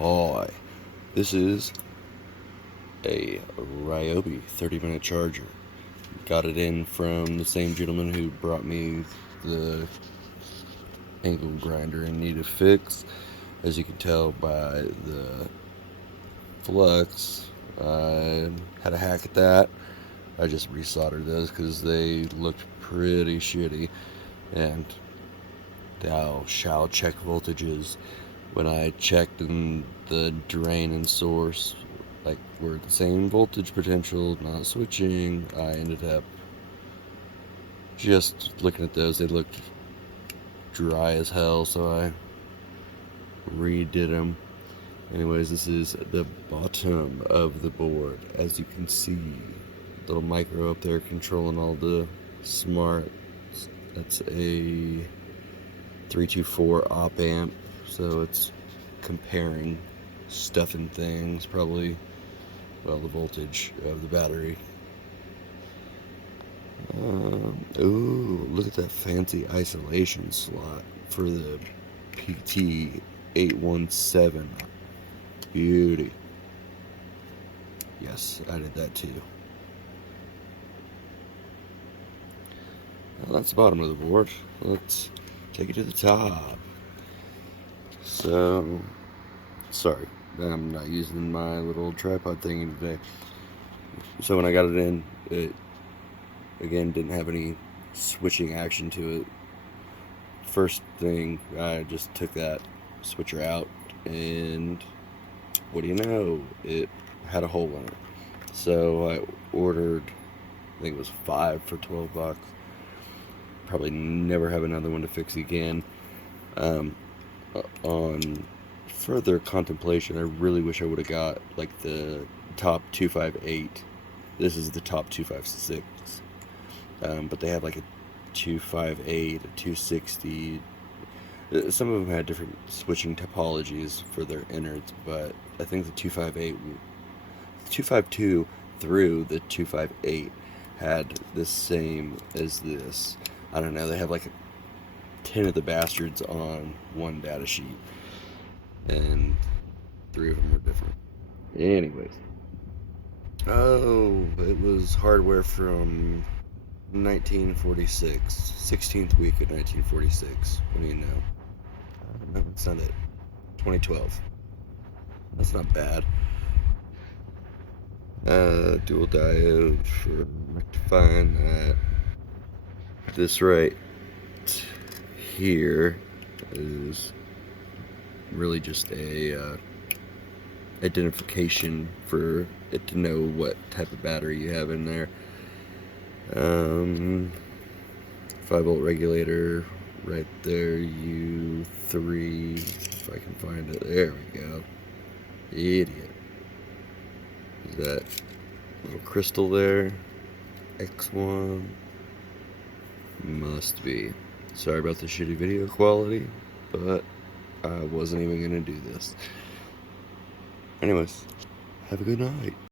Hi, this is a RYOBI 30-minute charger. Got it in from the same gentleman who brought me the angle grinder in need of fix. As you can tell by the flux, I had a hack at that. I just resoldered those because they looked pretty shitty, and thou shall check voltages. When I checked in the drain and source, like, were the same voltage potential, not switching, I ended up just looking at those. They looked dry as hell, so I redid them. Anyways, this is the bottom of the board. As you can see, little micro up there controlling all the smarts. That's a 324 op amp, so it's comparing stuff and things, probably, well, the voltage of the battery. Ooh, look at that fancy isolation slot for the PT817. Beauty. Yes, I did that too. Well, that's the bottom of the board. Let's take it to the top. So, sorry, I'm not using my little tripod thing today. So when I got it in, it again didn't have any switching action to it. First thing, I just took that switcher out, and what do you know, it had a hole in it. So I ordered, I think it was 5 for $12. Probably never have another one to fix again. On further contemplation, I really wish I would have got like the top 258. This is the top 256. But they have like a 258, a 260. Some of them had different switching topologies for their innards, but I think the 258, 252 through the 258 had the same as this. I don't know, they have like 10 of the bastards on one data sheet, and 3 of them were different. Anyways, oh, it was hardware from 1946, 16th week of 1946. What do you know? No, that's not it. 2012. That's not bad. Dual diode for rectifying that. This right here is really just a identification for it to know what type of battery you have in there. 5-volt regulator right there, U3, if I can find it. There we go. Idiot. Is that little crystal there? X1. Must be. Sorry about the shitty video quality, but I wasn't even gonna do this. Anyways, have a good night.